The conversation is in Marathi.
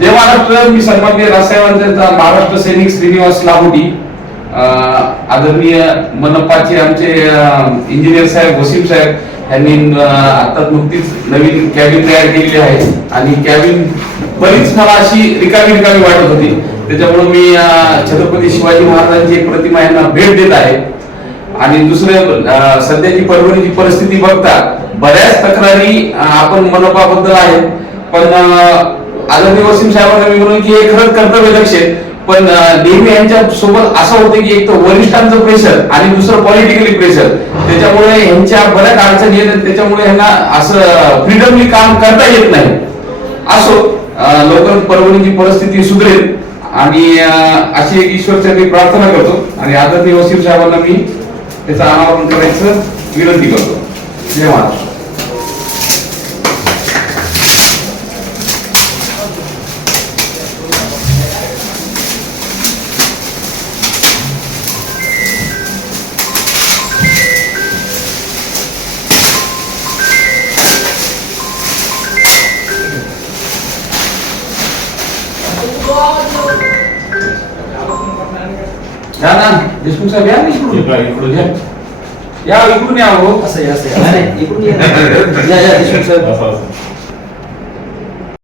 जय महाराष्ट्र मी सन्मान्य रासाहेबांचा महाराष्ट्र सैनिक श्रीनिवास लाहोटी आदरणीय मनपाचे आमचे इंजिनियर साहेब वसीम साहेब यांनी आता नुकतीच नवीन कॅबिन तयार केलेली आहे. आणि कॅबिन बरीच मला अशी रिकामी रिकामी वाटत होती. त्याच्यामुळे मी छत्रपती शिवाजी महाराजांची एक प्रतिमा यांना भेट देत आहे. आणि दुसरं सध्याची परभणीची परिस्थिती बघता बऱ्याच तक्रारी आपण मनपाबद्दल आहेत. पण आदरणीय वसीम साहेबांना मी म्हणून की हे खरंच कर्तव्य लक्ष आहे. पण नेहमी यांच्या सोबत असं होतं की एक तर वरिष्ठांचं प्रेशर आणि दुसरं पॉलिटिकली प्रेशर त्याच्यामुळे यांच्या बऱ्याच अडचणी येत त्याच्यामुळे यांना असं फ्रीडमली काम करता येत नाही. असो लवकर लवकरच परभणीची परिस्थिती सुधरेल. आणि अशी एक मी प्रार्थना करतो. आणि आदरणीय वसीम साहेबांना मी त्याचं अनावरण करायचं विनंती करतो. जय महाराष्ट्र. या ना देशमुख साहेब या ना इकडून इकडून या या इकडून या हो असं आहे, असं आहे. नाही, नाही, इकडून ये. या, या, देशमुख साहेब.